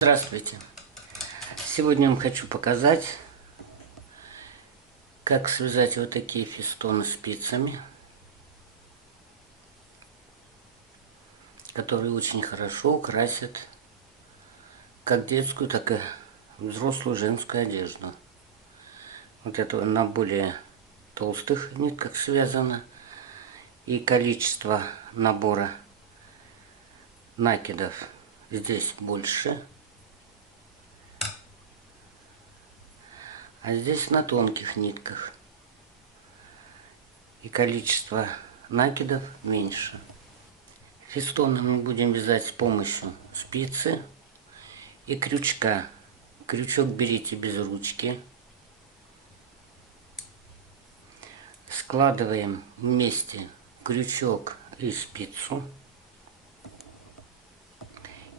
Здравствуйте! Сегодня я вам хочу показать, как связать вот такие фестоны спицами, которые очень хорошо украсят как детскую, так и взрослую женскую одежду. Вот это на более толстых нитках связано, и количество набора накидов здесь больше. А здесь на тонких нитках. И количество накидов меньше. Фестоны мы будем вязать с помощью спицы и крючка. Крючок берите без ручки. Складываем вместе крючок и спицу.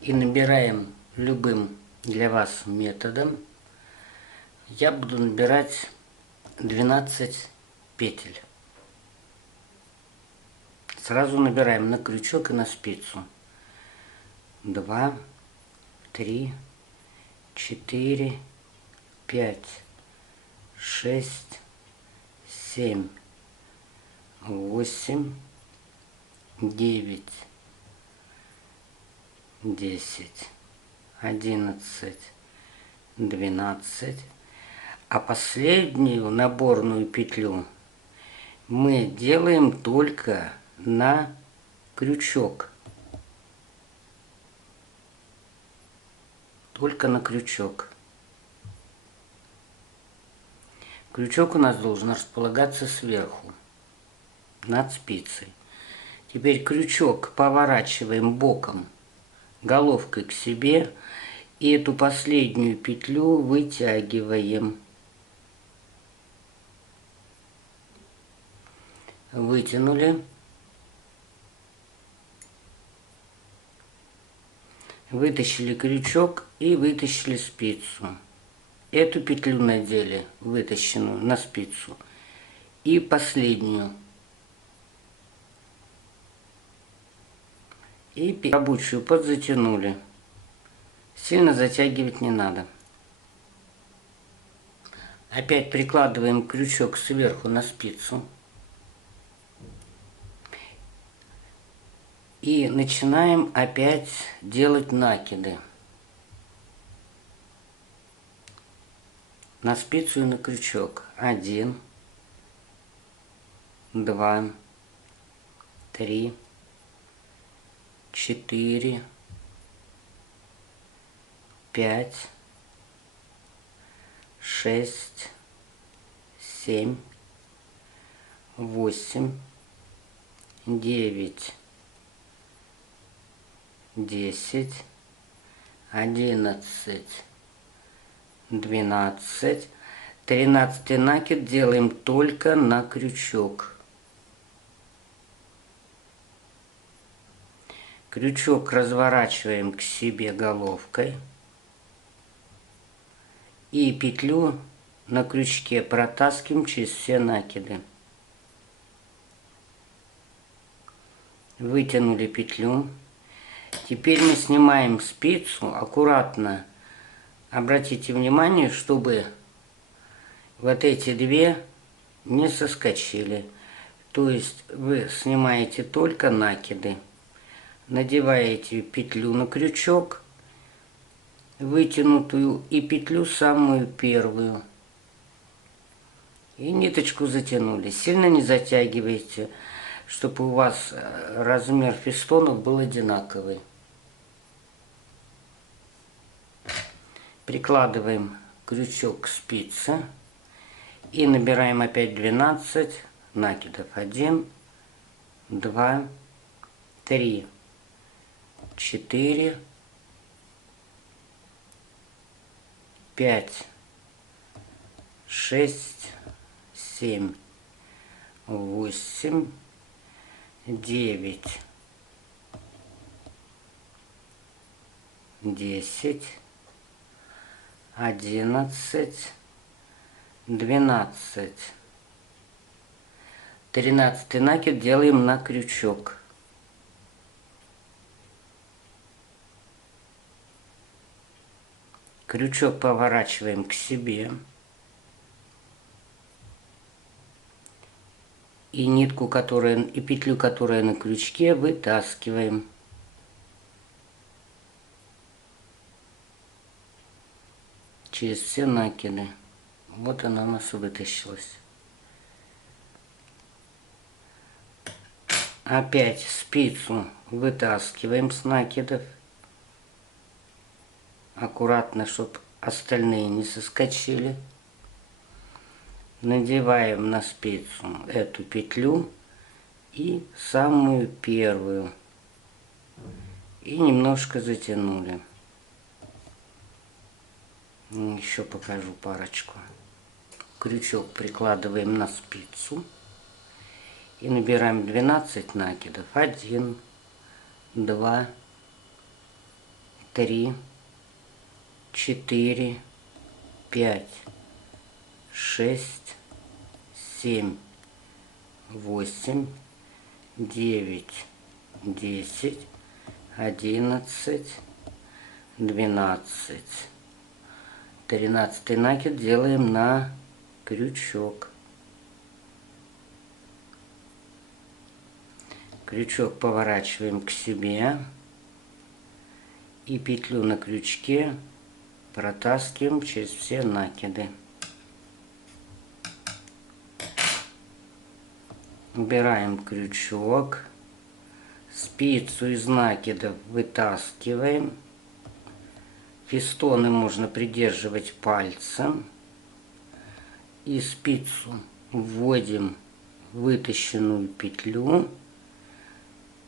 И набираем любым для вас методом. Я буду набирать 12 петель. Сразу набираем на крючок и на спицу. 2, 3, 4, 5, 6, 7, 8, 9, 10, 11, 12. А последнюю наборную петлю мы делаем только на крючок. Только на крючок. Крючок у нас должен располагаться сверху, над спицей. Теперь крючок поворачиваем боком, головкой к себе, и эту последнюю петлю вытягиваем. Вытянули. Вытащили крючок и вытащили спицу. Эту петлю надели, вытащенную, на спицу. И последнюю. И рабочую подзатянули. Сильно затягивать не надо. Опять прикладываем крючок сверху на спицу. И начинаем опять делать накиды. На спицу и на крючок. 1, 2, 3, 4, 5, 6, 7, 8, 9, 10, 11, 12, 13 накид делаем только на крючок. Крючок разворачиваем к себе головкой. И петлю на крючке протаскиваем через все накиды. Вытянули петлю. Теперь мы снимаем спицу аккуратно. Обратите внимание, чтобы вот эти две не соскочили. То есть вы снимаете только накиды. Надеваете петлю на крючок, вытянутую, и петлю самую первую. И ниточку затянули. Сильно не затягивайте, чтобы у вас размер фестонов был одинаковый. Прикладываем крючок к спице и набираем опять 12 накидов. 1, 2, 3, 4, 5, 6, 7, 8, 9, 10, 11, 12. 13 накид делаем на крючок. Крючок поворачиваем к себе. И нитку, и петлю, которая на крючке, вытаскиваем. Через все накиды. Вот она у нас вытащилась. Опять спицу вытаскиваем с накидов. Аккуратно, чтобы остальные не соскочили. Надеваем на спицу эту петлю и самую первую. И немножко затянули. Еще покажу парочку. Крючок прикладываем на спицу. И набираем 12 накидов. 1, 2, 3, 4, 5, 6, 7, 8, 9, 10, 11, 12. 13 накид делаем на крючок. Крючок поворачиваем к себе. И петлю на крючке протаскиваем через все накиды. Убираем крючок. Спицу из накидов вытаскиваем. Фестоны можно придерживать пальцем. И спицу вводим в вытащенную петлю.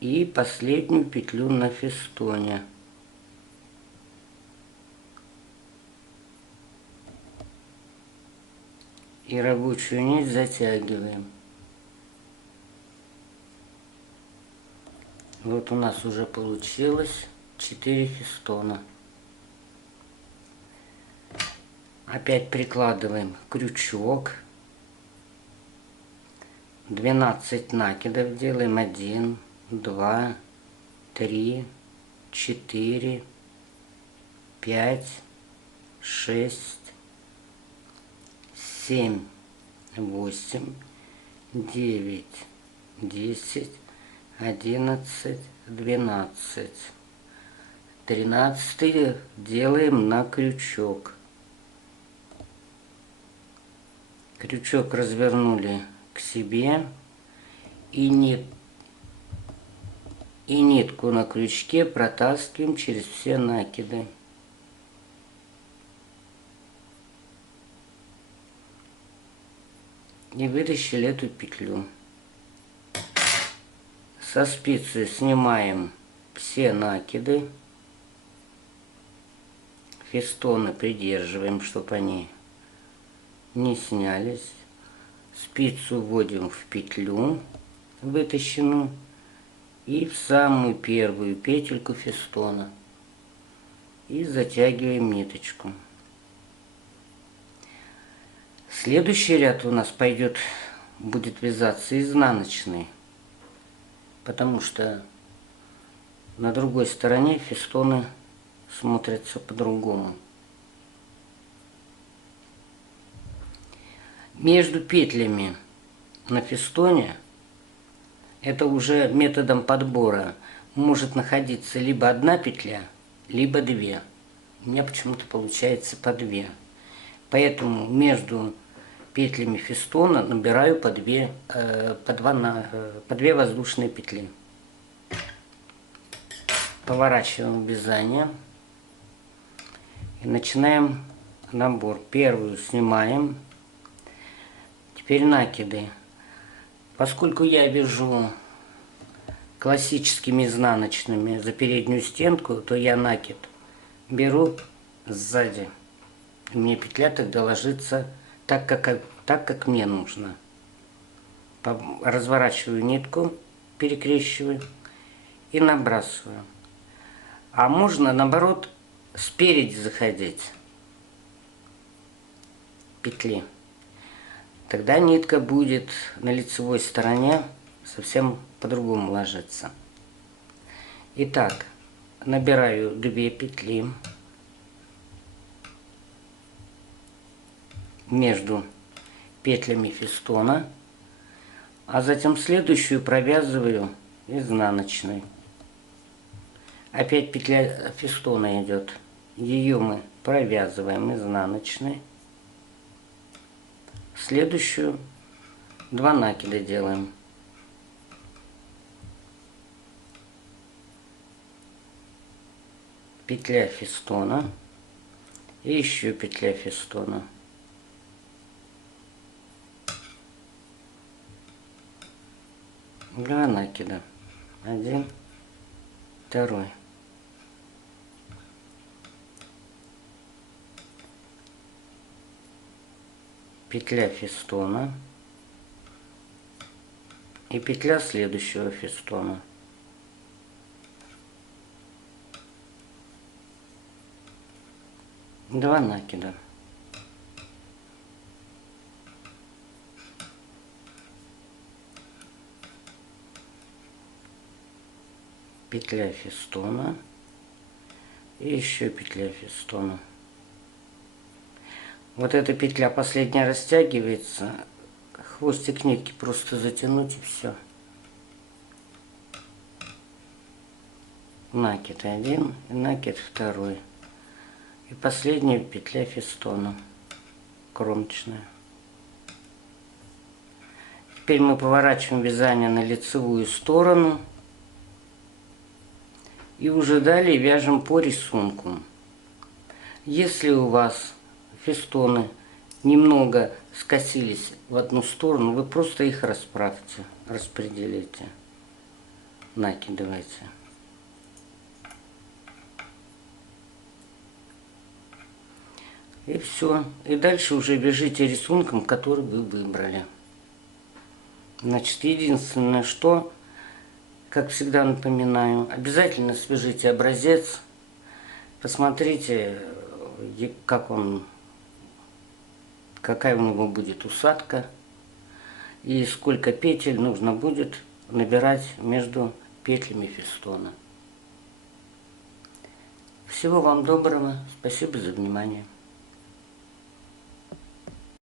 И последнюю петлю на фестоне. И рабочую нить затягиваем. Вот у нас уже получилось 4 фестона. Опять прикладываем крючок. 12 накидов делаем. 1, 2, 3, 4, 5, 6, 7, 8, 9, 10, 11, 12. 13 делаем на крючок. Крючок развернули к себе и нитку на крючке протаскиваем через все накиды. И вытащили эту петлю. Со спицы снимаем все накиды. Фестоны придерживаем, чтобы они не снялись. Спицу вводим в петлю вытащенную и в самую первую петельку фестона. И затягиваем ниточку. Следующий ряд у нас будет вязаться изнаночный, потому что на другой стороне фестоны смотрятся по-другому. Между петлями на фестоне, это уже методом подбора, может находиться либо одна петля, либо две. У меня почему-то получается по две. Поэтому между петлями фестона набираю по две воздушные петли. Поворачиваем вязание и начинаем набор. Первую снимаем. Теперь накиды. Поскольку я вяжу классическими изнаночными за переднюю стенку, то я накид беру сзади. Мне петля тогда ложится так, как мне нужно. Разворачиваю нитку, перекрещиваю и набрасываю. А можно, наоборот, спереди заходить петли. Тогда нитка будет на лицевой стороне совсем по-другому ложиться. Итак, набираю 2 петли. между петлями фестона, а затем следующую провязываю изнаночной. Опять петля фестона идет, ее мы провязываем изнаночной. Следующую 2 накида делаем. Петля фестона и еще петля фестона. Два накида. 1, 2. Петля фестона и петля следующего фестона. Два накида. Петля фестона и еще петля фестона. Вот эта петля последняя растягивается, хвостик нитки просто затянуть и все. Накид 1 и накид 2. И последняя петля фестона, кромочная. Теперь мы поворачиваем вязание на лицевую сторону. И уже далее вяжем по рисунку. Если у вас фестоны немного скосились в одну сторону, вы просто их расправьте, распределите, накидывайте. И все. И дальше уже вяжите рисунком, который вы выбрали. Значит, единственное, что, как всегда напоминаю, обязательно свяжите образец, посмотрите, какая у него будет усадка и сколько петель нужно будет набирать между петлями фестона. Всего вам доброго, спасибо за внимание.